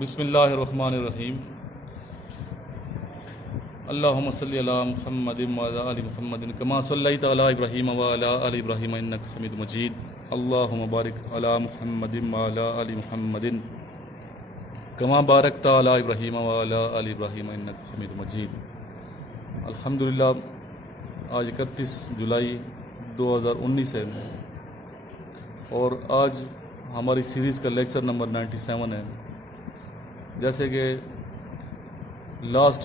بسم اللہ الرحمن الرحیم اللہم صلی علی محمد وعلی آل محمد کما صلیت علی ابراہیم وعلی آل ابراہیم انک حمید مجید اللہم بارک علی محمد وعلی آل محمد کما بارکت علی ابراہیم وعلی آل ابراہیم انک حمید مجید۔ الحمدللہ آج 31 جولائی 2019 ہے اور آج ہماری سیریز کا لیکچر نمبر 97 ہے۔ جیسے کہ لاسٹ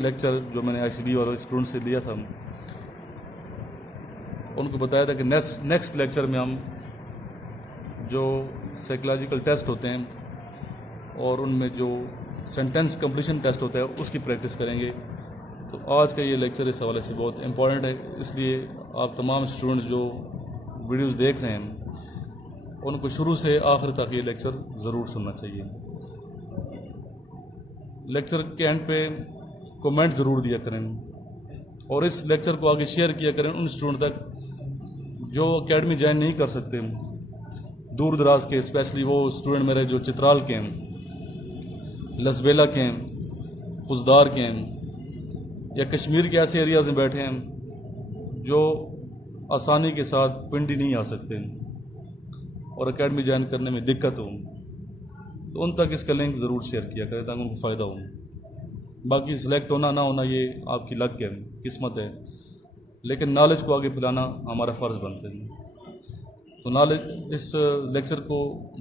لیکچر جو میں نے آئی سی ڈی والے اسٹوڈنٹ سے لیا تھا، ان کو بتایا تھا کہ نیکسٹ لیکچر میں ہم جو سائیکولوجیکل ٹیسٹ ہوتے ہیں اور ان میں جو سینٹینس کمپلیشن ٹیسٹ ہوتا ہے اس کی پریکٹس کریں گے۔ تو آج کا یہ لیکچر اس حوالے سے بہت امپورٹنٹ ہے، اس لیے آپ تمام اسٹوڈنٹس جو ویڈیوز دیکھ رہے ہیں ان کو شروع سے آخر تک یہ لیکچر ضرور سننا چاہیے۔ لیکچر کے اینڈ پہ کومنٹ ضرور دیا کریں اور اس لیکچر کو آگے شیئر کیا کریں ان اسٹوڈنٹ تک جو اکیڈمی جوائن نہیں کر سکتے، دور دراز کے، اسپیشلی وہ اسٹوڈنٹ میرے جو چترال کے ہیں، لسبیلا کے ہیں، خزدار کے ہیں، یا کشمیر کے ایسے ایریاز میں بیٹھے ہیں جو آسانی کے ساتھ پنڈی نہیں آ سکتے اور اکیڈمی جوائن کرنے میں دقت ہو، تو ان تک اس کا لنک ضرور شیئر کیا کریں تاکہ ان کو فائدہ ہو۔ باقی سلیکٹ ہونا نہ ہونا یہ آپ کی لک ہے، قسمت ہے، لیکن نالج کو آگے پھیلانا ہمارا فرض بنتا ہے۔ تو نالج اس لیکچر کو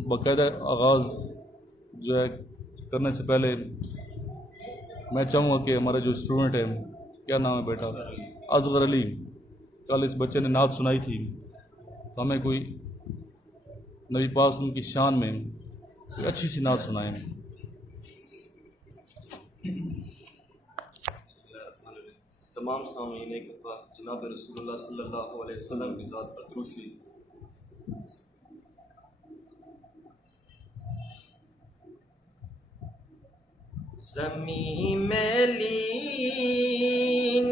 باقاعدہ آغاز جو ہے کرنے سے پہلے میں چاہوں گا کہ ہمارا جو اسٹوڈنٹ ہے، کیا نام ہے بیٹا؟ اصغر علی، کل اس بچے نے نعت سنائی تھی، تو ہمیں کوئی نبی پاک کی شان میں کوئی اچھی سی نعت سنائیں۔ تمام سامعین ایک دفعہ جناب رسول اللہ صلی اللہ علیہ وسلم کی ذات پر درود شریف۔ زمین میلی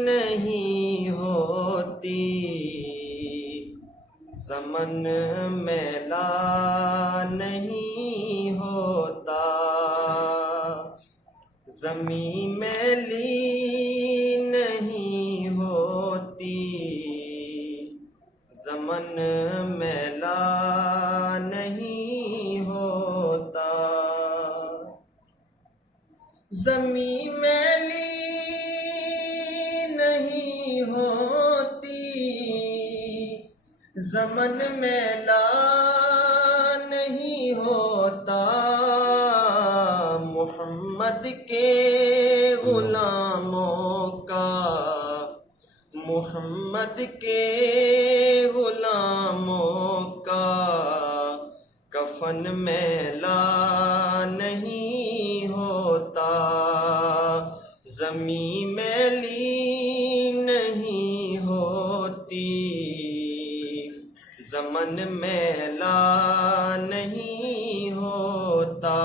نہیں ہوتی، زمن میلا نہیں ہوتا، زمین میلی نہیں ہوتی، زمن میلا نہیں ہوتا، زمین میلی نہیں ہوتی، زمن میلا نہیں ہوتا، محمد کے غلاموں کا، محمد کے غلاموں کا کفن میلا نہیں ہوتا، زمین میلی نہیں ہوتی، زمن میلا نہیں ہوتا،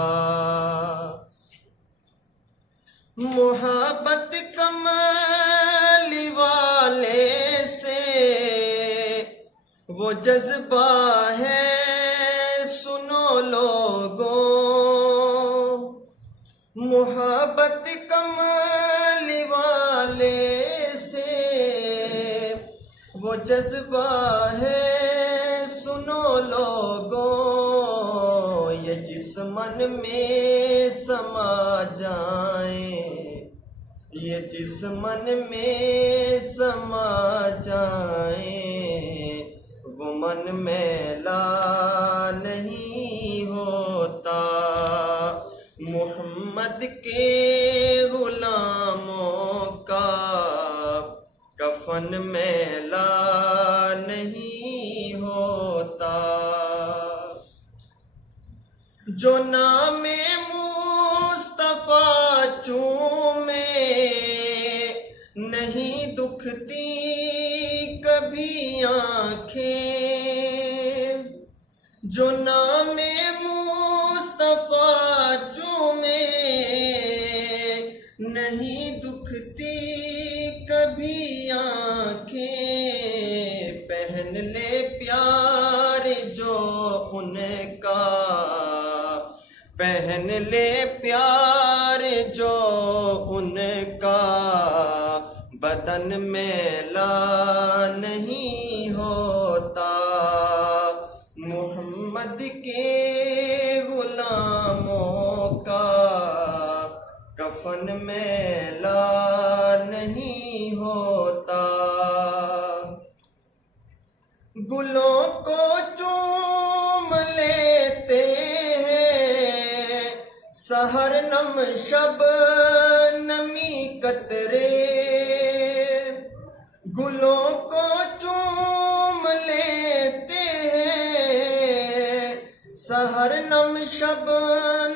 محبت کملی والے سے وہ جذبہ ہے سنو لوگوں، محبت کملی والے سے وہ جذبہ ہے سنو لوگوں، یہ جس من میں سما جائیں، یہ جس من میں سما جائیں، وہ من میلا نہیں ہوتا، محمد کے غلاموں کا کفن میلا نہیں ہوتا، جو نام مصطفیٰ چومے نہیں دکھتی کبھی آنکھیں، جو نام مصطفیٰ چومے نہیں دکھتی کبھی آنکھیں، پہن لے پیار جو ان کا، پہن لے پیار جو ان کا بدن میلا نہیں ہوتا، محمد کے غلاموں کا کفن میلا نہیں ہوتا، گلوں کو چوم لیتے ہیں سحر نم شب نمی قطرے، گلوں کو چوم لیتے ہیں سحر نم شب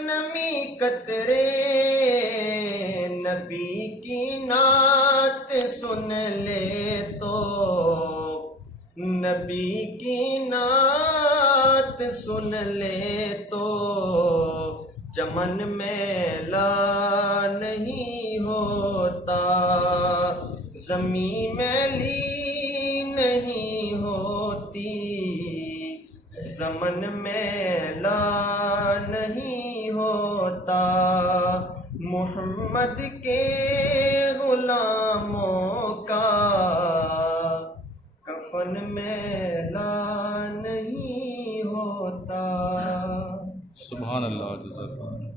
نمی قطرے، نبی کی نعت سن لے تو، نبی کی نعت سن لے تو چمن میلا نہیں ہوتا، زمین میلی نہیں ہوتی، زمن میلا نہیں ہوتا، محمد کے غلاموں کا کفن میلا نہیں ہوتا۔ سبحان اللہ، جزاک اللہ۔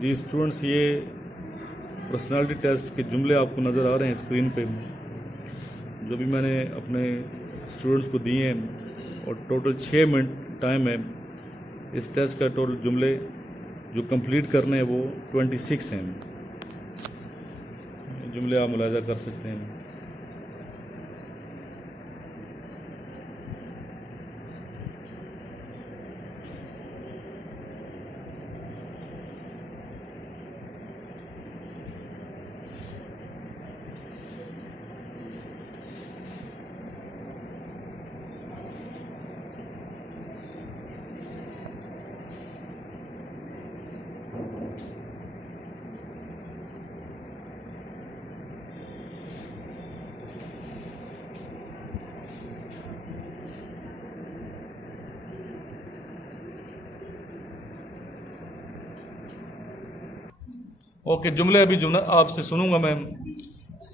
جی اسٹوڈنٹس، یہ پرسنالٹی ٹیسٹ کے جملے آپ کو نظر آ رہے ہیں اسکرین پہ، جو بھی میں نے اپنے اسٹوڈنٹس کو دیے ہیں، اور ٹوٹل 6 منٹ ٹائم ہے اس ٹیسٹ کا۔ ٹوٹل جملے جو کمپلیٹ کرنے ہیں وہ 26 ہیں، جملے آپ ملاحظہ کر سکتے ہیں۔ اوکے، جملے ابھی جملہ آپ سے سنوں گا میں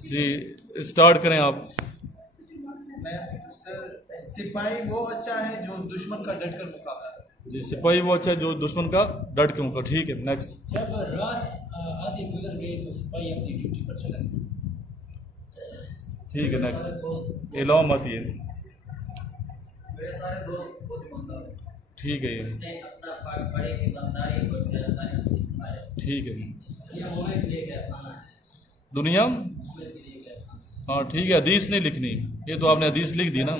جی، اسٹارٹ کریں آپ۔ سر، سپاہی وہ اچھا ہے جو دشمن کا ڈٹ کر مقابلہ کرے۔ جی، سپاہی وہ اچھا جو دشمن کا ڈٹ کے مقابلہ۔ ٹھیک ہے، نیکسٹ۔ جب رات آدھی گزر گئی تو سپاہی اپنی ڈیوٹی پر چلا گیا۔ ٹھیک ہے، نیکسٹ۔ اعلان مت یہ۔ میرے سارے دوست بہت ایماندار ہیں۔ ٹھیک ہے، یہ اس نے اپنا فرق بڑے ایمانداری اور دیانتداری سے نبھایا۔ ٹھیک ہے۔ یہ مومن کے لیے ایک افسانہ ہے، دنیا، مومن کے لیے ایک افسانہ ہے۔ ہاں ٹھیک ہے، حدیث نہیں لکھنی، یہ تو آپ نے حدیث لکھ دی نا،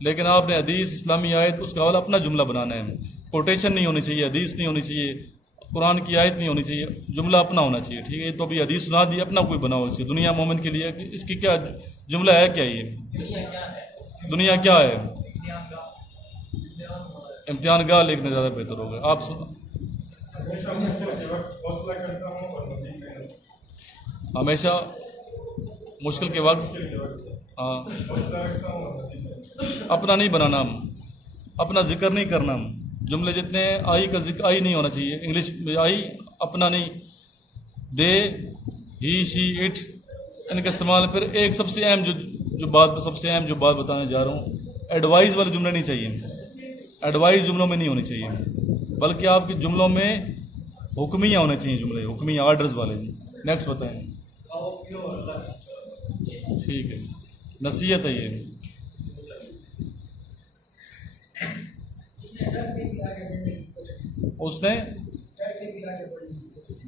لیکن آپ نے حدیث اسلامی آیت اس کا حوالہ اپنا جملہ بنانا ہے، کوٹیشن نہیں ہونی چاہیے، حدیث نہیں ہونی چاہیے، قرآن کی آیت نہیں ہونی چاہیے، جملہ اپنا ہونا چاہیے۔ ٹھیک ہے، یہ تو ابھی حدیث سنا دی، اپنا کوئی بناؤ اس کی، دنیا مومن کے لیے اس کی کیا جملہ ہے، کیا یہ دنیا کیا ہے؟ دنیا کیا ہے؟ امتحان کا امتحان ہو رہا ہے۔ امتحان گاہ لکھنا زیادہ بہتر ہوگا۔ آپ سنو۔ ہمیشہ مشکل کے وقت حوصلہ کرتا ہوں اور نصیب میں ہمیشہ مشکل کے وقت ہاں حوصلہ رکھتا ہوں اور نصیب میں اپنا نہیں بنانا، ہم اپنا ذکر نہیں کرنا، جملے جتنے آئی کا ذکر آئی نہیں ہونا چاہیے، انگلش میں آئی اپنا نہیں، دے، ہی، شی، اٹ، ان کا استعمال۔ پھر ایک سب سے اہم جو بات بتانے جا رہا ہوں، ایڈوائز والے جملے نہیں چاہیے، ایڈوائز جملوں میں نہیں ہونی چاہیے، بلکہ آپ کے جملوں میں حکمیہ ہونے چاہیے، جملے حکمیہ آرڈرز والے۔ نیکسٹ بتائیں۔ ٹھیک ہے، نصیحت ہے یہ۔ اس نے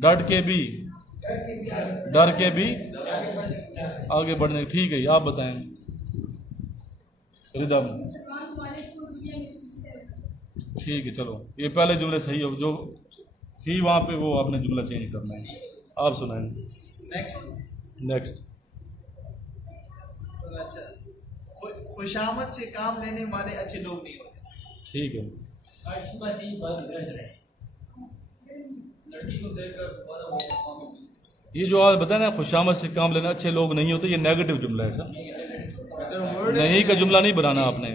ڈٹ کے بھی ڈر کے بھی آگے بڑھنے۔ ٹھیک ہے، آپ بتائیں ردا۔ ٹھیک ہے، چلو یہ پہلے جملے صحیح ہو، جو تھی وہاں پہ وہ آپ نے جملہ چینج کرنا ہے۔ آپ سنائیں نیکسٹ۔ اچھا، خوشامد سے کام لینے والے اچھے لوگ نہیں ہوتے۔ ٹھیک ہے، آج صبح سے ہی بات گرج رہے ہیں، لڑکی کو دیکھ کر فوراً وہ مقام میں گھس گئے۔ یہ جو آپ بتائیں نا خوشامد سے کام لینا اچھے لوگ نہیں ہوتے، یہ نیگیٹو جملہ ہے سر، سر ورڈ نہیں کا جملہ نہیں بنانا آپ نے۔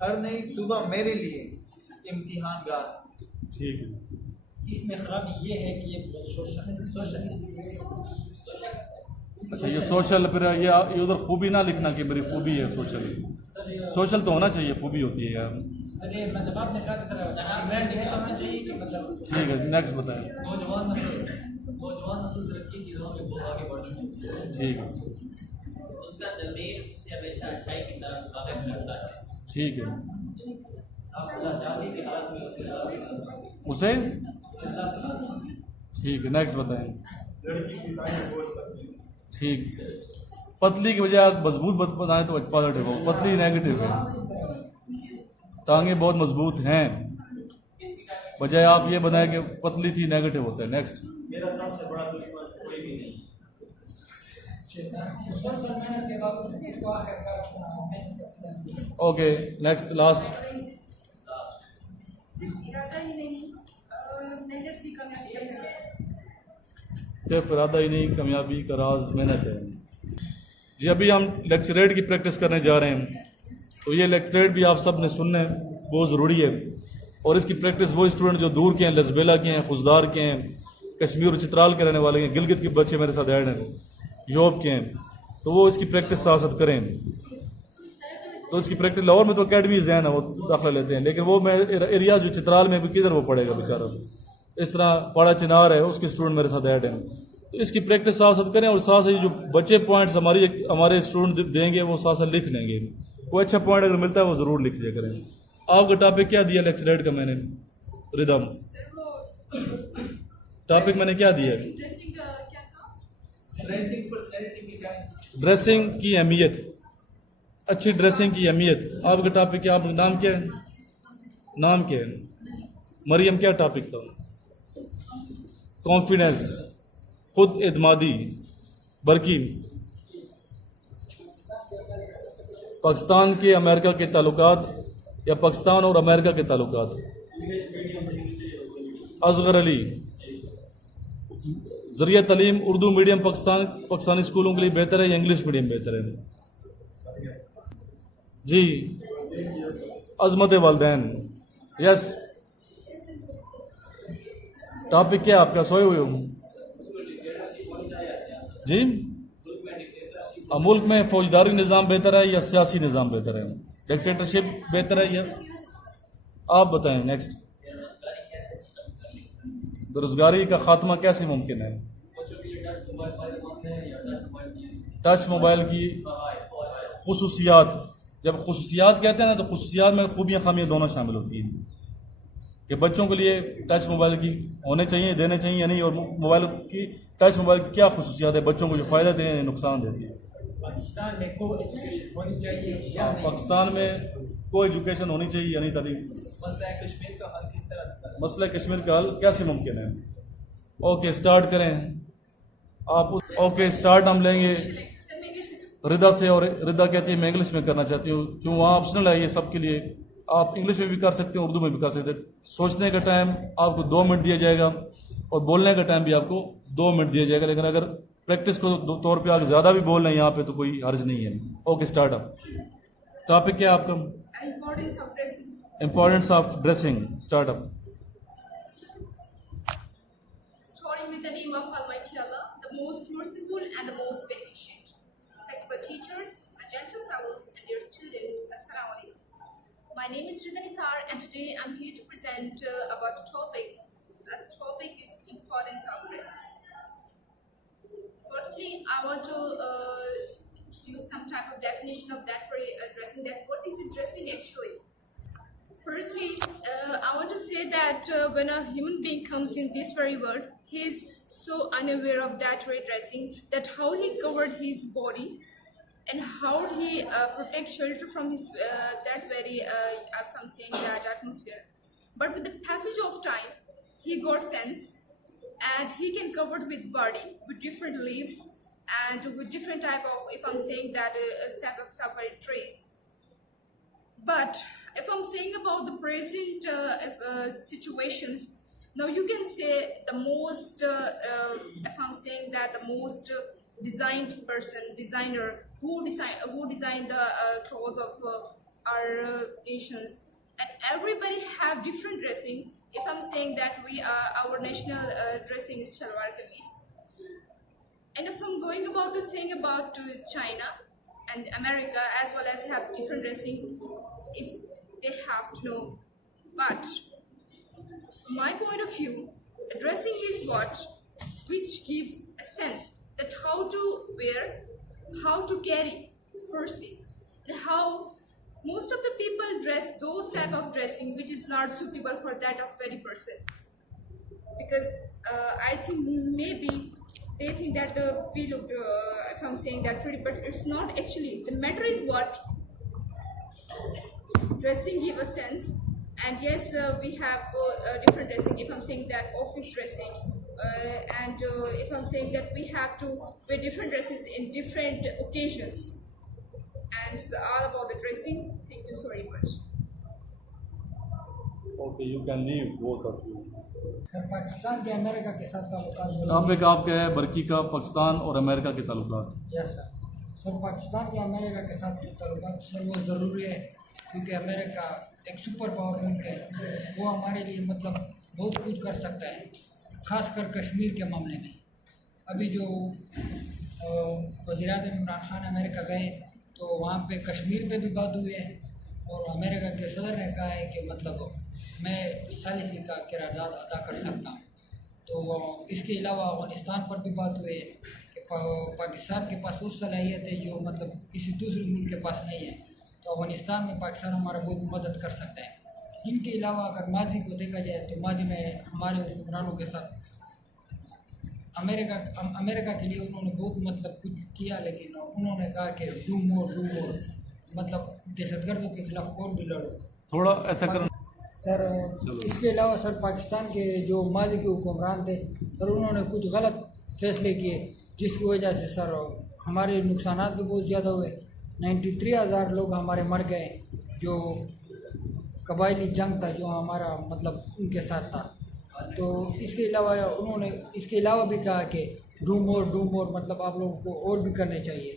ہر نئی صبح میرے لیے امتحان گاہ ہے۔ ٹھیک ہے. اس میں خرابی یہ ہے کہ یہ بہت سوشل اچھا یہ سوشل پھر یہ ادھر خوبی نہ لکھنا کہ میری خوبی ہے سوشل. سوشل تو ہونا چاہیے, خوبی ہوتی ہے یار. سر مطلب آپ نے کہا تھا سر ڈیمانڈ یہ ہونا چاہیے کہ مطلب ٹھیک ہے نیکسٹ بتائیں. نوجوان نسل ترقی کی راہ میں بہت آگے بڑھ چکی ہے. ٹھیک ہے اس کا ضمیر اسے ہمیشہ اچھائی کی طرف واقف کرتا ہے. ٹھیک ہے. آپ اللہ جاتی کے حالت میں اسے اللہ سے ٹھیک ہے نیکسٹ بتائیں. لڑکی کی ٹانگیں بہت پتلی. ٹھیک. پتلی کی بجائے آپ مضبوط بتائیں تو پازیٹیو ہو. پتلی نیگیٹو ہے. ٹانگیں بہت مضبوط ہیں بجائے آپ یہ بتائیں کہ پتلی تھی نیگیٹو ہوتا ہے. نیکسٹ. میرا سب سے بڑا دشمن کوئی بھی نہیں. مسلسل محنت کے بعد اس کو آخر کار اوکے نیکسٹ لاسٹ. صرف ارادہ ہی نہیں محنت بھی کامیابی کا ذریعہ ہے. صرف ارادہ ہی نہیں کامیابی کا راز محنت ہے. جی ابھی ہم لیکچریٹ کی پریکٹس کرنے جا رہے ہیں تو یہ لیکچریٹ بھی آپ سب نے سننا ہے, بہت ضروری ہے. اور اس کی پریکٹس وہ اسٹوڈنٹ جو دور کے ہیں, لسبیلا کے ہیں, خوزدار کے ہیں, کشمیر اور چترال کے رہنے والے ہیں, گلگت کے بچے میرے ساتھ ایڈ ہیں, یوب کے ہیں, تو وہ اس کی پریکٹس ساتھ ساتھ کریں. تو اس کی پریکٹس لاہور میں تو اکیڈمیز ہیں نا وہ داخلہ لیتے ہیں, لیکن وہ میں ایریا جو چترال میں بھی کدھر وہ پڑھے گا بیچارہ. اس طرح پاڑا چنار ہے اس کے اسٹوڈنٹ میرے ساتھ ایڈ ہیں. تو اس کی پریکٹس ساتھ ساتھ کریں اور ساتھ ساتھ جو بچے پوائنٹس ہمارے اسٹوڈنٹ دیں گے وہ ساتھ ساتھ لکھ لیں گے. کوئی اچھا پوائنٹ اگر ملتا ہے وہ ضرور لکھ لیا کریں. آپ کا ٹاپک کیا دیا لیکچریٹ کا میں نے ردم ٹاپک میں نے کیا دیا ہے؟ ڈریسنگ کیا تھا؟ ڈریسنگ پرسنالٹی کی کیا ہے؟ ڈریسنگ کی اہمیت, اچھی ڈریسنگ کی اہمیت. آپ کا ٹاپک کیا, آپ کا نام کیا ہے؟ نام کیا ہے؟ مریم کیا ٹاپک تھا؟ کانفیڈنس, خود اعتمادی. برکی پاکستان کے امریکہ کے تعلقات یا پاکستان اور امریکہ کے تعلقات. اصغر علی ذریعہ تعلیم اردو میڈیم پاکستانی اسکولوں کے لیے بہتر ہے یا انگلش میڈیم بہتر ہے؟ جی عظمت والدین. یس ٹاپک کیا آپ کا؟ سوئے ہوئے ہوں جی. ملک میں فوجداری نظام بہتر ہے یا سیاسی نظام بہتر ہے؟ ڈکٹیٹرشپ بہتر ہے یا آپ بتائیں. نیکسٹ. بےروزگاری کا خاتمہ کیسے ممکن ہے؟ ٹچ موبائل کی خصوصیات, جب خصوصیات کہتے ہیں نا تو خصوصیات میں خوبیاں خامیاں دونوں شامل ہوتی ہیں کہ بچوں کے لیے ٹچ موبائل کی ہونے چاہیے, دینے چاہیے یا نہیں, اور موبائل کی ٹچ موبائل کی کیا خصوصیات ہے, بچوں کو جو فائدہ دیں یا نقصان دیتی ہے. پاکستان میں کو ایجوکیشن ہونی چاہیے یا نہیں؟ پاکستان میں کو ایجوکیشن ہونی چاہیے یعنی تعلیم. مسئلہ کشمیر کا حل کس طرح نکلا؟ مسئلہ کشمیر کا حل کیسے ممکن ہے؟ اوکے سٹارٹ کریں آپ. اوکے سٹارٹ ہم لیں گے ردا سے, اور ردا کہتی ہے میں انگلش میں کرنا چاہتی ہوں. کیوں وہاں آپشنل ہے یہ سب کے لیے, آپ انگلش میں بھی کر سکتے ہیں اردو میں بھی کر سکتے ہیں. سوچنے کا ٹائم آپ کو 2 منٹ دیا جائے گا اور بولنے کا ٹائم بھی آپ کو 2 منٹ دیا جائے گا, لیکن اگر پریکٹس کو طور پہ آپ زیادہ بھی بول رہے ہیں یہاں پہ تو کوئی حرج نہیں ہے. اوکے سٹارٹ اپ. ٹاپک کیا آپ کا؟ Importance of dressing. Importance of dressing. Start up. Starting with the name of Almighty Allah, the most merciful and the most beneficent. Respectable teachers, my gentle fellows and dear students, Assalamu alaikum. My name is Rida Nisar and today I'm here to present about a topic. The topic is importance of dressing. Firstly, I want to introduce some type of definition of that for dressing. That what is it dressing actually? Firstly, I want to say that when a human being comes in this very world, he is so unaware of that very dressing, that how he covered his body and how he protect shelter from his that very, if I'm saying that, atmosphere. But with the passage of time, he got sense and he can cover with body with different leaves and with different type of, if I'm saying that, type of safari trees. But if I'm saying about the present situations, now you can say the most, if I'm saying that the most designer who designed the clothes of our nations, and everybody have different dressing. If I'm saying that our national dressing is shalwar kameez, and if I'm going about to saying about China and America as well as have different dressing, if they have to know. But from my point of view, dressing is what which give a sense that how to wear, how to carry firstly, and how most of the people dress those type of dressing which is not suitable for that of very person, because I think maybe they think that we look if I'm saying that pretty, but it's not actually. The matter is what dressing give a sense. And yes, we have different dressing. If I'm saying that office dressing, and if I'm saying that we have to wear different dresses in different occasions, and it's all about the dressing. Thank you so very much. Okay, you can leave, both of you. سر پاکستان کے امریکہ کے ساتھ تعلقات آپ نے کہا آپ کیا ہے برقی کا پاکستان اور امریکہ کے تعلقات؟ یس سر پاکستان کے امریکہ کے ساتھ جو تعلقات سر وہ ضروری ہے، کیونکہ امریکہ ایک سپر پاور ملک ہے، وہ ہمارے لیے مطلب بہت کچھ کر سکتا ہے، خاص کر کشمیر کے معاملے میں۔ ابھی جو وزیر اعظم عمران خان امریکہ گئے تو وہاں پہ کشمیر پہ بھی بات ہوئی ہے، اور امریکہ کے صدر نے کہا ہے کہ مطلب میں ثالثی کا قرارداد ادا کر سکتا ہوں۔ تو اس کے علاوہ افغانستان پر بھی بات ہوئی ہے کہ پاکستان کے پاس وہ صلاحیت ہے جو مطلب کسی دوسرے ملک کے پاس نہیں ہے، تو افغانستان میں پاکستان ہمارا بہت مدد کر سکتا ہے۔ ان کے علاوہ اگر ماضی کو دیکھا جائے تو ماضی میں ہمارے حکمرانوں کے ساتھ امریکہ کے لیے انہوں نے بہت مطلب کچھ کیا، لیکن انہوں نے کہا کہ ڈو مور مطلب دہشت گردوں کے خلاف اور بھی لڑو۔ تھوڑا ایسا کرنا سر اس کے علاوہ سر پاکستان کے جو ماضی کے حکمران تھے سر انہوں نے کچھ غلط فیصلے کیے، جس کی وجہ سے سر ہمارے نقصانات بھی بہت زیادہ ہوئے۔ 93,000 لوگ ہمارے مر گئے، جو قبائلی جنگ تھا جو ہمارا مطلب ان کے ساتھ تھا۔ تو اس کے علاوہ انہوں نے اس کے علاوہ بھی کہا کہ ڈو مور مطلب آپ لوگوں کو اور بھی کرنے چاہیے۔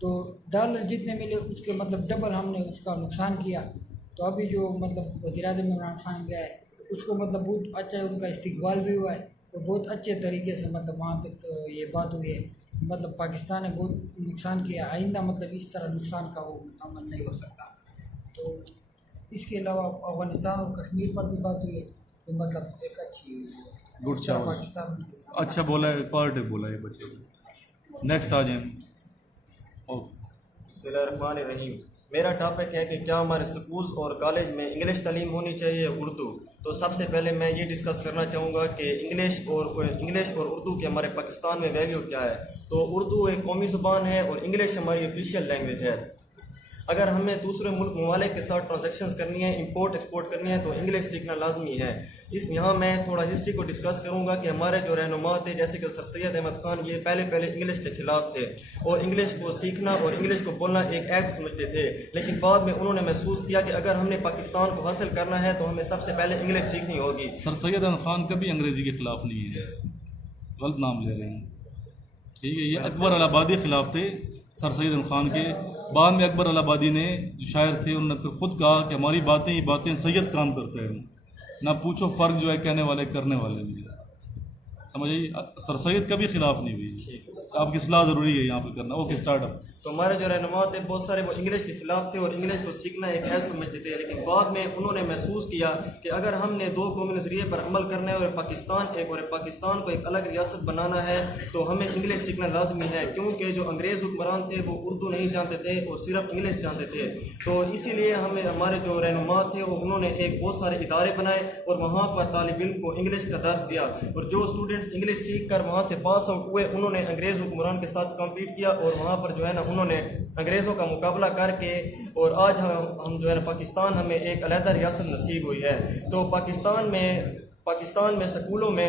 تو ڈالر جتنے ملے اس کے مطلب ڈبل ہم نے اس کا نقصان کیا۔ تو ابھی جو مطلب وزیر اعظم عمران خان گیا ہے اس کو مطلب بہت اچھا ان کا استقبال بھی ہوا ہے، اور بہت اچھے طریقے سے مطلب وہاں پہ یہ بات ہوئی ہے، مطلب پاکستان نے بہت نقصان کیا، آئندہ مطلب اس طرح نقصان کا وہ عمل نہیں ہو سکتا۔ تو اس کے علاوہ افغانستان اور کشمیر پر بھی بات ہوئی ہے، تو مطلب ایک اچھی گڈ پاکستان اچھا بولا ہے، پازیٹیو بولا ہے بچے۔ نیکسٹ آ جائیں۔ بسم اللہ الرحمن الرحیم۔ میرا ٹاپک ہے کہ کیا ہمارے سکولز اور کالج میں انگلش تعلیم ہونی چاہیے اردو؟ تو سب سے پہلے میں یہ ڈسکس کرنا چاہوں گا کہ انگلش اور اردو کے ہمارے پاکستان میں ویلیو کیا ہے۔ تو اردو ایک قومی زبان ہے اور انگلش ہماری آفیشیل لینگویج ہے۔ اگر ہمیں دوسرے ممالک کے ساتھ ٹرانزیکشنز کرنی ہے، امپورٹ ایکسپورٹ کرنی ہے، تو انگلش سیکھنا لازمی ہے۔ یہاں میں تھوڑا ہسٹری کو ڈسکس کروں گا کہ ہمارے جو رہنما تھے جیسے کہ سر سید احمد خان، یہ پہلے انگلش کے خلاف تھے اور انگلش کو سیکھنا اور انگلش کو بولنا ایک عیب سمجھتے تھے، لیکن بعد میں انہوں نے محسوس کیا کہ اگر ہم نے پاکستان کو حاصل کرنا ہے تو ہمیں سب سے پہلے انگلش سیکھنی ہوگی۔ سر سید احمد خان کبھی انگریزی کے خلاف نہیں ہے، غلط نام لے رہے ہیں، ٹھیک ہے۔ یہ اکبر الہ خلاف تھے سر سید احمد خان کے۔ بعد میں اکبر الہ نے جو شاعر تھے انہوں نے پھر خود کہا کہ ہماری باتیں سید کام کرتے ہیں، نہ پوچھو فرق جو ہے کہنے والے کرنے والے میں۔ سمجھیے سر سید کبھی خلاف نہیں ہوئی، آپ کی اصلاح ضروری ہے یہاں پہ کرنا۔ Okay start up. تو ہمارے جو رہنما تھے بہت سارے وہ انگلش کے خلاف تھے اور انگلش کو سیکھنا ایک ایسا سمجھتے تھے، لیکن بعد میں انہوں نے محسوس کیا کہ اگر ہم نے دو قومی نظریے پر عمل کرنا ہے اور پاکستان کو ایک الگ ریاست بنانا ہے تو ہمیں انگلش سیکھنا لازمی ہے، کیونکہ جو انگریز حکمران تھے وہ اردو نہیں جانتے تھے اور صرف انگلش جانتے تھے۔ تو اسی لیے ہمارے جو رہنما تھے وہ انہوں نے بہت سارے ادارے بنائے اور وہاں پر طالب علم کو انگلش کا درس دیا، اور جو اسٹوڈنٹس انگلش سیکھ کر وہاں سے پاس آؤٹ ہوئے انہوں نے انگریز حکمران کے ساتھ کمپیٹ کیا، اور وہاں پر جو ہے نا انہوں نے انگریزوں کا مقابلہ کر کے، اور آج ہم جو ہے نا پاکستان ہمیں ایک علیحدہ ریاست نصیب ہوئی ہے۔ تو پاکستان میں سکولوں میں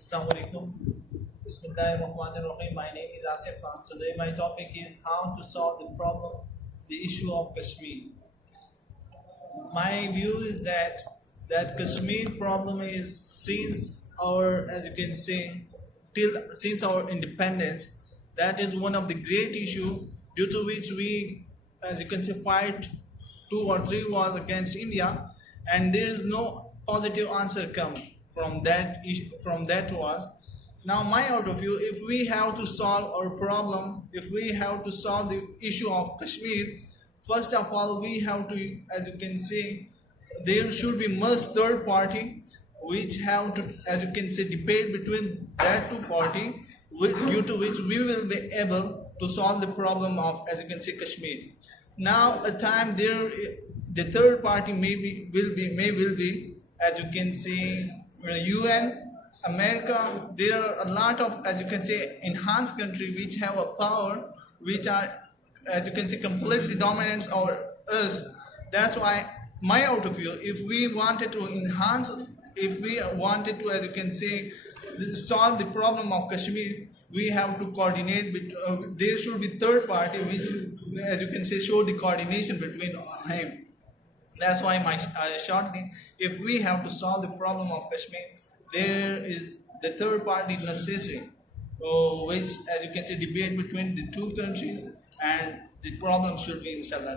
Assalamu alaikum. Bismillahirrahmanirrahim. My name is Asif Khan. Today my topic is how to solve the issue of Kashmir. My view is that Kashmir problem is since as you can say, since our independence, that is one of the great issue due to which we, as you can say, fight 2 or 3 wars against India, and there is no positive answer come from that issue, from that wars. Now my out of view, if we have to solve our problem, if we have to solve the issue of Kashmir, first of all we have to, as you can see, there should be must third party which have to, as you can say, debate between that 2 party, due to which we will be able to solve the problem of, as you can see, Kashmir. Now a time there, the third party will be, as you can see, UN, America. There are a lot of, as you can say, enhanced countries which have a power, which are, as you can see, completely dominant over us. That's why my out of view, if we wanted to enhance, if we wanted to, as you can say, solve the problem of Kashmir, we have to coordinate. There should be third party which, as you can say, show the coordination between him. That's why shortly, if we have to solve the problem of Kashmir, there is the third party necessary, which, as you can say, debate between the 2 countries, and the problem should be inshallah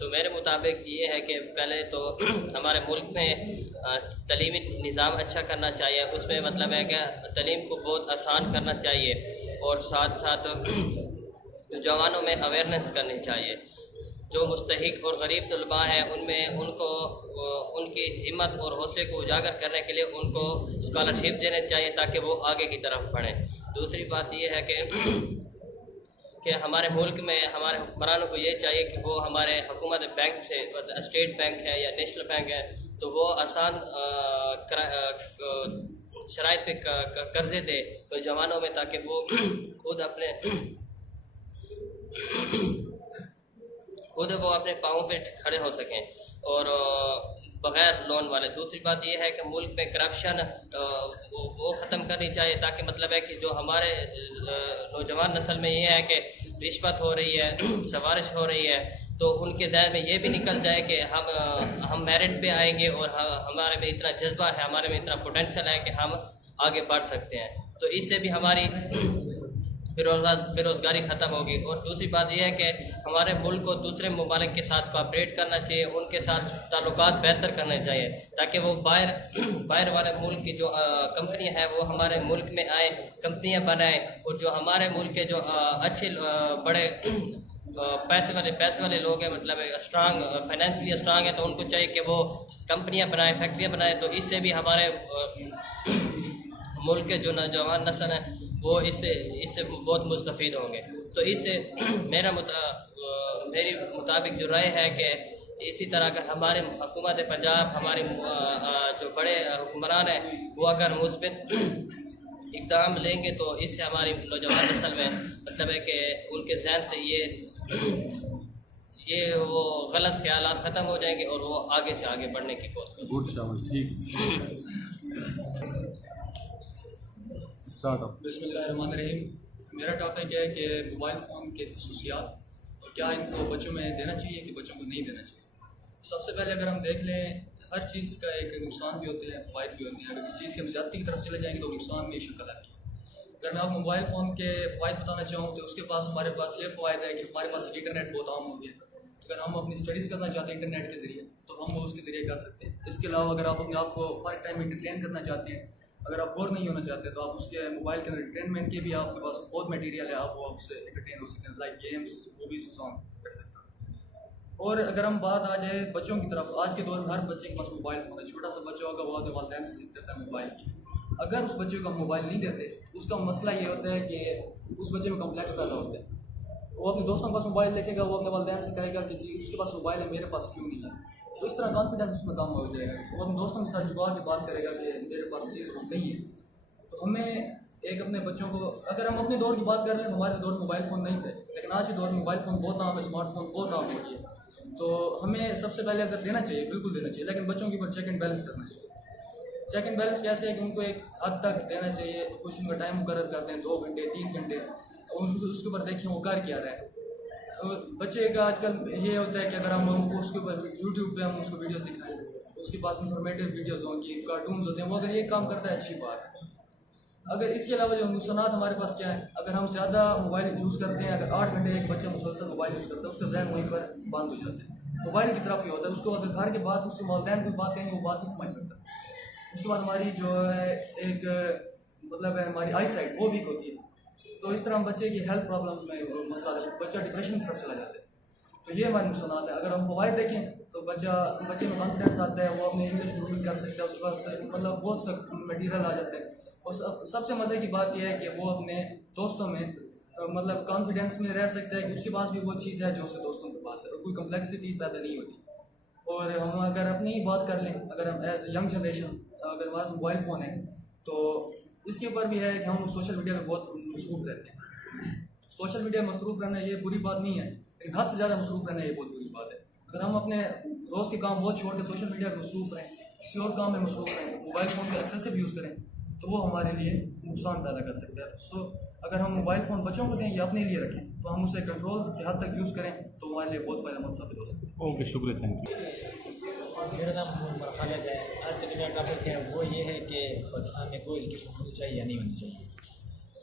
تو میرے مطابق یہ ہے کہ پہلے تو ہمارے ملک میں تعلیمی نظام اچھا کرنا چاہیے. اس میں مطلب ہے کہ تعلیم کو بہت آسان کرنا چاہیے اور ساتھ ساتھ جوانوں میں اویئرنیس کرنی چاہیے. جو مستحق اور غریب طلباء ہیں ان میں ان کو ان کی ہمت اور حوصلے کو اجاگر کرنے کے لیے ان کو اسکالرشپ دینے چاہیے تاکہ وہ آگے کی طرف بڑھیں. دوسری بات یہ ہے کہ ہمارے ملک میں ہمارے حکمرانوں کو یہ چاہیے کہ وہ ہمارے حکومت بینک سے اسٹیٹ بینک ہے یا نیشنل بینک ہے تو وہ آسان شرائط پہ قرضے دے نوجوانوں میں تاکہ وہ خود اپنے پاؤں پہ کھڑے ہو سکیں اور بغیر لون والے. دوسری بات یہ ہے کہ ملک میں کرپشن وہ ختم کرنی چاہیے تاکہ مطلب ہے کہ جو ہمارے نوجوان نسل میں یہ ہے کہ رشوت ہو رہی ہے, سفارش ہو رہی ہے, تو ان کے ذہن میں یہ بھی نکل جائے کہ ہم میرٹ پہ آئیں گے اور ہمارے میں اتنا جذبہ ہے, ہمارے میں اتنا پوٹینشیل ہے کہ ہم آگے بڑھ سکتے ہیں. تو اس سے بھی ہماری بے روزگاری ختم ہوگی. اور دوسری بات یہ ہے کہ ہمارے ملک کو دوسرے ممالک کے ساتھ کوآپریٹ کرنا چاہیے, ان کے ساتھ تعلقات بہتر کرنے چاہیے تاکہ وہ باہر والے ملک کی جو کمپنیاں ہیں وہ ہمارے ملک میں آئیں, کمپنیاں بنائیں, اور جو ہمارے ملک کے جو اچھے بڑے پیسے والے لوگ ہیں, مطلب اسٹرانگ فائنینشلی اسٹرانگ ہیں, تو ان کو چاہیے کہ وہ کمپنیاں بنائیں, فیکٹریاں بنائیں. تو اس سے بھی ہمارے ملک کے جو نوجوان نسل ہیں وہ اس سے بہت مستفید ہوں گے. تو اس سے میری مطابق جو رائے ہے کہ اسی طرح اگر ہمارے حکومت پنجاب, ہمارے جو بڑے حکمران ہیں وہ اگر مثبت اقدام لیں گے تو اس سے ہماری نوجوان نسل میں مطلب ہے کہ ان کے ذہن سے یہ وہ غلط خیالات ختم ہو جائیں گے اور وہ آگے سے آگے بڑھنے کی کوشش کریں گے. بسم اللہ الرحمن الرحیم. میرا ٹاپک ہے کہ موبائل فون کے خصوصیات اور کیا ان کو بچوں میں دینا چاہیے کہ بچوں کو نہیں دینا چاہیے. سب سے پہلے اگر ہم دیکھ لیں, ہر چیز کا ایک نقصان بھی ہوتے ہیں, فوائد بھی ہوتے ہیں. اگر کسی چیز کی ہم زیادتی کی طرف چلے جائیں گے تو نقصان میں شکل آتی ہے. اگر میں آپ موبائل فون کے فوائد بتانا چاہوں تو اس کے پاس ہمارے پاس یہ فوائد ہے کہ ہمارے پاس انٹرنیٹ بہت عام ہو گیا. اگر ہم اپنی اسٹڈیز کرنا چاہتے ہیں انٹرنیٹ کے ذریعے تو ہم وہ اس کے ذریعے کر سکتے ہیں. اس کے علاوہ اگر آپ اپنے آپ کو ہر ٹائم انٹرٹین کرنا چاہتے ہیں, اگر آپ بور نہیں ہونا چاہتے تو آپ اس کے موبائل کے اندر انٹرٹینمنٹ کے بھی آپ کے پاس بہت میٹیریل ہے, آپ وہ آپ سے انٹرٹین ہو سکتے ہیں, لائک گیمس, موویز, سانگ کر سکتے ہیں. اور اگر ہم بات آ جائے بچوں کی طرف, آج کے دور میں ہر بچے کے پاس موبائل فون ہے. چھوٹا سا بچہ ہوگا وہ اپنے والدین سے ضد کرتا ہے موبائل کی. اگر اس بچے کو ہم موبائل نہیں دیتے اس کا مسئلہ یہ ہوتا ہے کہ اس بچے میں کمپلیکس پیدا ہوتے ہیں. وہ اپنے دوستوں کے پاس موبائل دیکھے گا, وہ اپنے والدین سے کہے گا کہ جی اس کے پاس موبائل ہے, میرے پاس کیوں نہیں ہے. تو اس طرح کانفیڈینس اس میں کم ہو جائے گا. وہ اپنے دوستوں کے ساتھ جھکا کے بات کرے گا کہ میرے پاس چیز نہیں ہے. تو ہمیں ایک اپنے بچوں کو, اگر ہم اپنے دور کی بات کر لیں تو ہمارے دور میں موبائل فون نہیں تھے, لیکن آج کے دور میں موبائل فون بہت عام ہے, اسمارٹ فون بہت عام ہو گئی ہے. تو ہمیں سب سے پہلے اگر دینا چاہیے, بالکل دینا چاہیے, لیکن بچوں کے اوپر چیک اینڈ بیلنس کرنا چاہیے. چیک اینڈ بیلنس کیسے ہے کہ ان کو ایک حد تک دینا چاہیے, کچھ ان کا ٹائم مقرر کرتے ہیں 2 گھنٹے 3 گھنٹے, اور اس کے اوپر دیکھیں وہ کر کیا رہا ہے. بچے کا آج کل یہ ہوتا ہے کہ اگر ہم اس کے اوپر یوٹیوب پہ ہم اس کو ویڈیوز دکھائیں, اس کے پاس انفارمیٹیو ویڈیوز ہوں کہ کارٹونز ہوتے ہیں, وہ اگر یہ کام کرتا ہے اچھی بات ہے. اگر اس کے علاوہ جو نقصانات ہمارے پاس کیا ہے, اگر ہم زیادہ موبائل یوز کرتے ہیں, اگر 8 گھنٹے ایک بچہ مسلسل موبائل یوز کرتا ہے اس کا ذہن وہیں پر بند ہو جاتا ہے, موبائل کی طرف ہی ہوتا ہے. اس کو اگر گھر کے بعد اس کے والدین کوئی بات کہیں گے وہ بات نہیں سمجھ سکتا. اس کے بعد ہماری جو ہے ایک مطلب ہے ہماری آئی سائٹ وہ ویک ہوتی ہے. تو اس طرح ہم بچے کی ہیلتھ پرابلمس میں مسئلہ ہے, بچہ ڈپریشن کی طرف چلا جاتا ہے. تو یہ ہمارے نقصانات ہیں. اگر ہم فوائد دیکھیں تو بچے میں کانفیڈینس آتا ہے, وہ اپنے انگلش امپروو کر سکتا ہے, اس کے پاس مطلب بہت سا میٹیریل آ جاتے ہیں. اور سب سے مزے کی بات یہ ہے کہ وہ اپنے دوستوں میں مطلب کانفیڈینس میں رہ سکتا ہے کہ اس کے پاس بھی وہ چیز ہے جو اس کے دوستوں کے پاس ہے, اور کوئی کمپلیکسٹی پیدا نہیں ہوتی. اور ہم اگر اپنی ہی بات کر لیں, اگر ہم ایز ینگ جنریشن اگر ہمارے پاس موبائل فون ہے تو اس کے اوپر بھی ہے کہ ہم سوشل میڈیا میں بہت مصروف رہتے ہیں. سوشل میڈیا میں مصروف رہنا یہ بری بات نہیں ہے, لیکن حد سے زیادہ مصروف رہنا یہ بہت بری بات ہے. اگر ہم اپنے روز کے کام بہت چھوڑ کے سوشل میڈیا پہ مصروف رہیں, کسی اور کام میں مصروف رہیں, موبائل فون کا ایکسیسو یوز کریں تو وہ ہمارے لیے نقصان پیدا کر سکتا ہے. سو اگر ہم موبائل فون بچوں کو دیں یا اپنے لیے رکھیں تو ہم اسے کنٹرول کی حد تک یوز کریں تو ہمارے لیے بہت فائدہ مند ثابت ہو سکتا ہے. اوکے, شکریہ, تھینک یو. میرا نام محمد خالد ہے. آج کا جو میرا ٹاپک ہے وہ یہ ہے کہ پاکستان میں کو ایجوکیشن ہونی چاہیے یا نہیں ہونی چاہیے.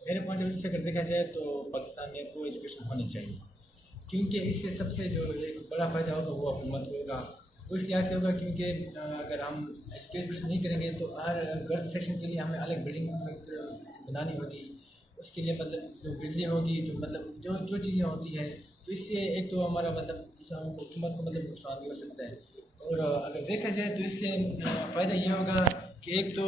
میرے پوائنٹ آف ویو سے اگر دیکھا جائے تو پاکستان میں کو ایجوکیشن ہونی چاہیے. کیونکہ اس سے سب سے جو ایک بڑا فائدہ ہوگا وہ حکومت کو ہوگا. وہ اس لحاظ سے ہوگا کیونکہ اگر ہم ایجوکیشن نہیں کریں گے تو ہر گرلس سیکشن کے لیے ہمیں الگ بلڈنگ بنانی ہوگی. اس کے لیے مطلب جو بجلی ہوگی, جو مطلب جو چیزیں ہوتی ہیں, تو اس سے ایک تو ہمارا مطلب حکومت کو مطلب نقصان بھی ہو سکتا ہے. اور اگر دیکھا جائے تو اس سے فائدہ یہ ہوگا کہ ایک تو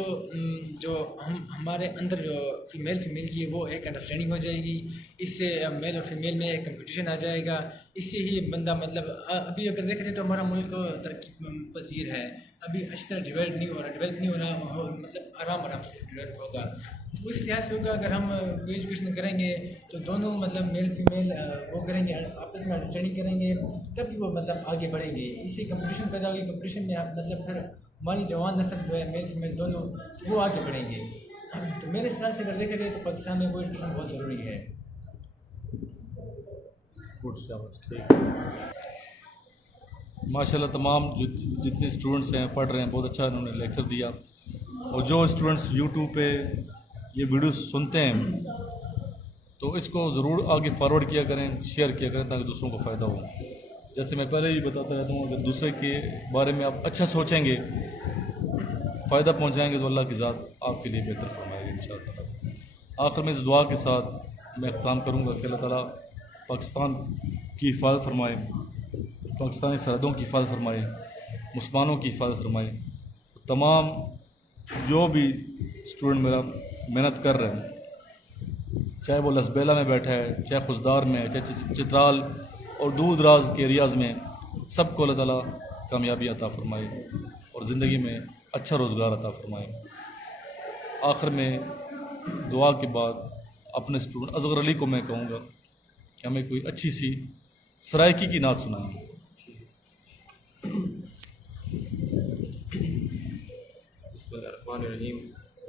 جو ہمارے اندر جو فیمیل کی وہ ایک انڈرسٹینڈنگ ہو جائے گی. اس سے میل اور فیمیل میں ایک کمپٹیشن آ جائے گا. اس سے ہی بندہ مطلب ابھی اگر دیکھا جائے تو ہمارا ملک ترقی پذیر ہے, ابھی اچھی طرح ڈیولپ نہیں ہو رہا, مطلب آرام سے ڈیولپ ہوگا. تو اس لحاظ سے ہوگا اگر ہم کوئی ایجوکیشن کریں گے تو دونوں مطلب میل فیمیل وہ کریں گے, آپس میں انڈرسٹینڈنگ کریں گے, تب بھی وہ مطلب آگے بڑھیں گے. اس سے کمپٹیشن پیدا ہوگی. کمپٹیشن میں مطلب پھر ہماری جوان نسل جو ہے میل فیمیل دونوں وہ آگے بڑھیں گے. تو میرے خیال سے اگر دیکھا جائے تو پاکستان میں وہ ایجوکیشن بہت ضروری ہے. ماشاء اللہ تمام جتنے اسٹوڈنٹس ہیں پڑھ رہے ہیں, بہت اچھا انہوں نے لیکچر دیا. اور جو اسٹوڈنٹس یوٹیوب پہ یہ ویڈیوز سنتے ہیں تو اس کو ضرور آگے فارورڈ کیا کریں, شیئر کیا کریں تاکہ دوسروں کو فائدہ ہو. جیسے میں پہلے ہی بتاتا رہتا ہوں, اگر دوسرے کے بارے میں آپ اچھا سوچیں گے, فائدہ پہنچائیں گے, تو اللہ کی ذات آپ کے لیے بہتر فرمائے گی انشاءاللہ. آخر میں اس دعا کے ساتھ میں اختتام کروں گا کہ اللہ تعالیٰ پاکستان کی حفاظت فرمائے, پاکستانی سرحدوں کی حفاظت فرمائے, مسلمانوں کی حفاظت فرمائے. تمام جو بھی اسٹوڈنٹ میرا محنت کر رہے ہیں, چاہے وہ لسبیلا میں بیٹھا ہے, چاہے خزدار میں ہے, چاہے چترال اور دور دراز کے ایریاز میں, سب کو اللہ تعالیٰ کامیابی عطا فرمائے اور زندگی میں اچھا روزگار عطا فرمائے. آخر میں دعا کے بعد اپنے اسٹوڈنٹ اصغر علی کو میں کہوں گا کہ ہمیں کوئی اچھی سی سرائکی کی نعت سنائیں. بسم اللہ الرحمن الرحیم.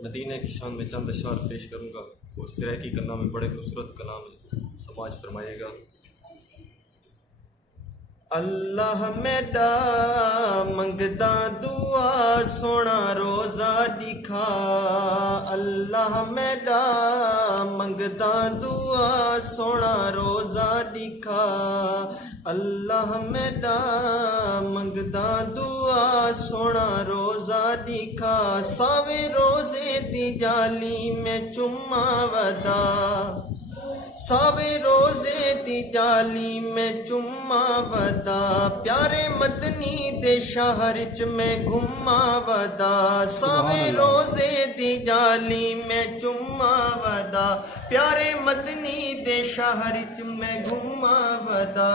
مدینہ کی شان میں چند اشعار پیش کروں گا. وہ سرائکی کرنا میں بڑے خوبصورت کلام سماج فرمائے گا. اللہ میڈا منگدا دعا سونا روزہ دکھا, اللہ میڈا منگدا دعا سونا روزہ دکھا, اللہ میڈا منگدا دعا سونا روزہ دکھا, ساوے روزے دی جالی میں چما ودا, ساوے روزے دی جالی میں چما ودا, پیارے مدنی دے شہر چ میں گھما ودا, ساوے روزے دی جالی میں چما ودا, پیارے مدنی دے شہر چ میں گھما ودا.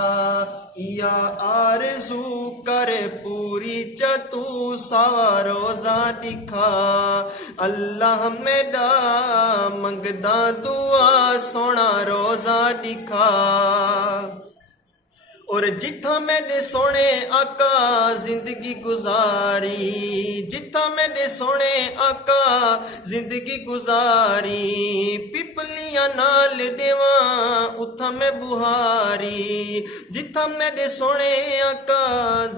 یا آرزو کر پوری چتو سوا روزہ دکھا, اللہ میڈا منگدا دعا سونا روزہ دکھا. اور جتھا میں دے سونے آقا زندگی گزاری, جتھا میں دے سونے آقا زندگی گزاری, پپلیاں نال دیواں اتھا میں بہاری, جتھا میں دے سونے آقا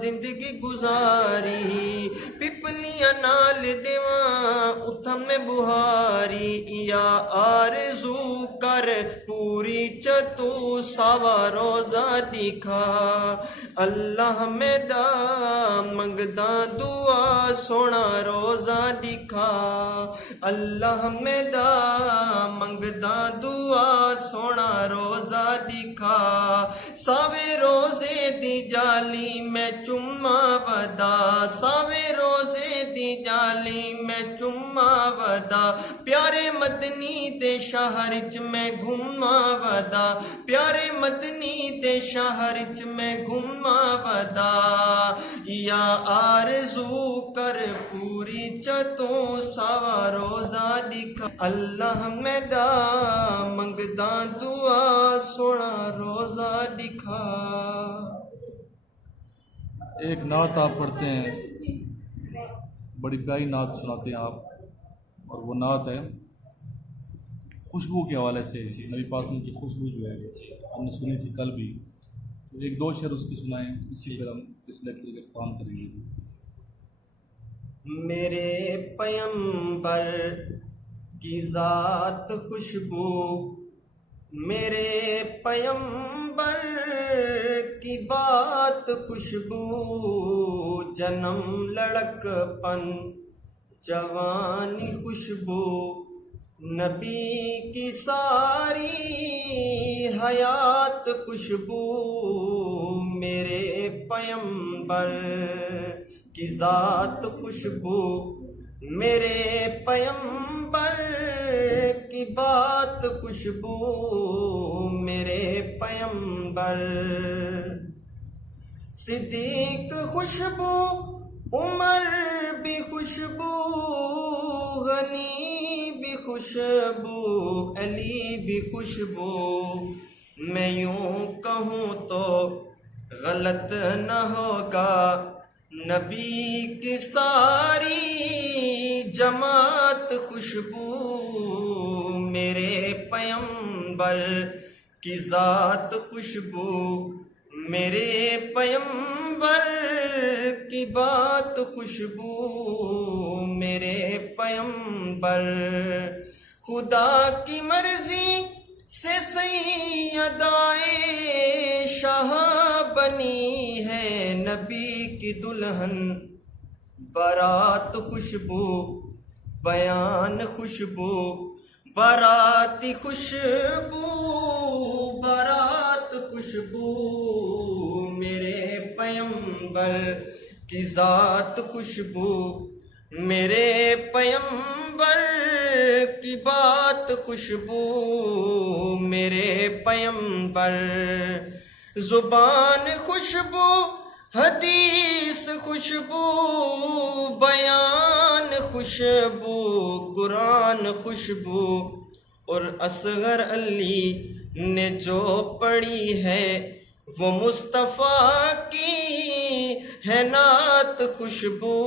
زندگی گزاری, پپلیاں نال دیواں اتھا میں بہاری. یا آرزو کر پوری چتو سوا روزہ دکھا, اللہ میڈا منگدا دعا سونا روزہ دکھا, اللہ میڈا منگدا دعا سونا روزہ دکھا, ساوے روزے دی جالی میں چما ودا, ساوے روزے دی جالی میں چما ودا, پیارے مدنی دے شہر چ میں گھما ودا, پیارے مدنی دے شہر چ میں گھما ودا. یا آرزو کر پوری چتوں سوا روزہ دکھا, اللہ میڈا منگدا دعا سونا روزہ دکھا. ایک نعت آپ پڑھتے ہیں, بڑی پیاری نعت سناتے ہیں آپ, اور وہ نعت ہے خوشبو کے حوالے سے. نبی پاسم کی خوشبو جو ہے ہم نے سنی تھی کل بھی, ایک دو شعر اس کی سنائیں, اسی پر ہم اس لیکچر کا اختتام کریں گے. میرے پیمبر کی ذات خوشبو میرے پیمبر کی بات خوشبو، جنم لڑک پن جوانی خوشبو، نبی کی ساری حیات خوشبو، میرے پیمبر کی ذات خوشبو، میرے پیمبر کی بات خوشبو، میرے پیمبر، صدیق خوشبو، عمر بھی خوشبو، غنی بھی خوشبو، علی بھی خوشبو، میں یوں کہوں تو غلط نہ ہوگا، نبی کی ساری جماعت خوشبو، میرے پیمبر کی ذات خوشبو، میرے پیمبر کی بات خوشبو، میرے پیمبر، خدا کی مرضی سے سیدائے شاہ بنی ہے، نبی کی دلہن بارات خوشبو، بیان خوشبو، باراتی خوشبو، بارات خوشبو، میرے پیمبر کی ذات خوشبو، میرے پیمبر کی بات خوشبو، میرے پیمبر، زبان خوشبو، حدیث خوشبو، بیان خوشبو، قرآن خوشبو، اور اصغر علی نے جو پڑھی ہے وہ مصطفیٰ کی ہے نعت خوشبو،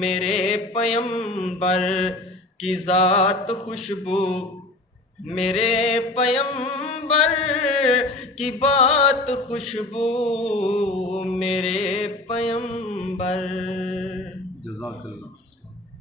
میرے پیمبر کی ذات خوشبو، میرے پیمبر کی بات خوشبو، میرے پیمبر. جزاک اللہ.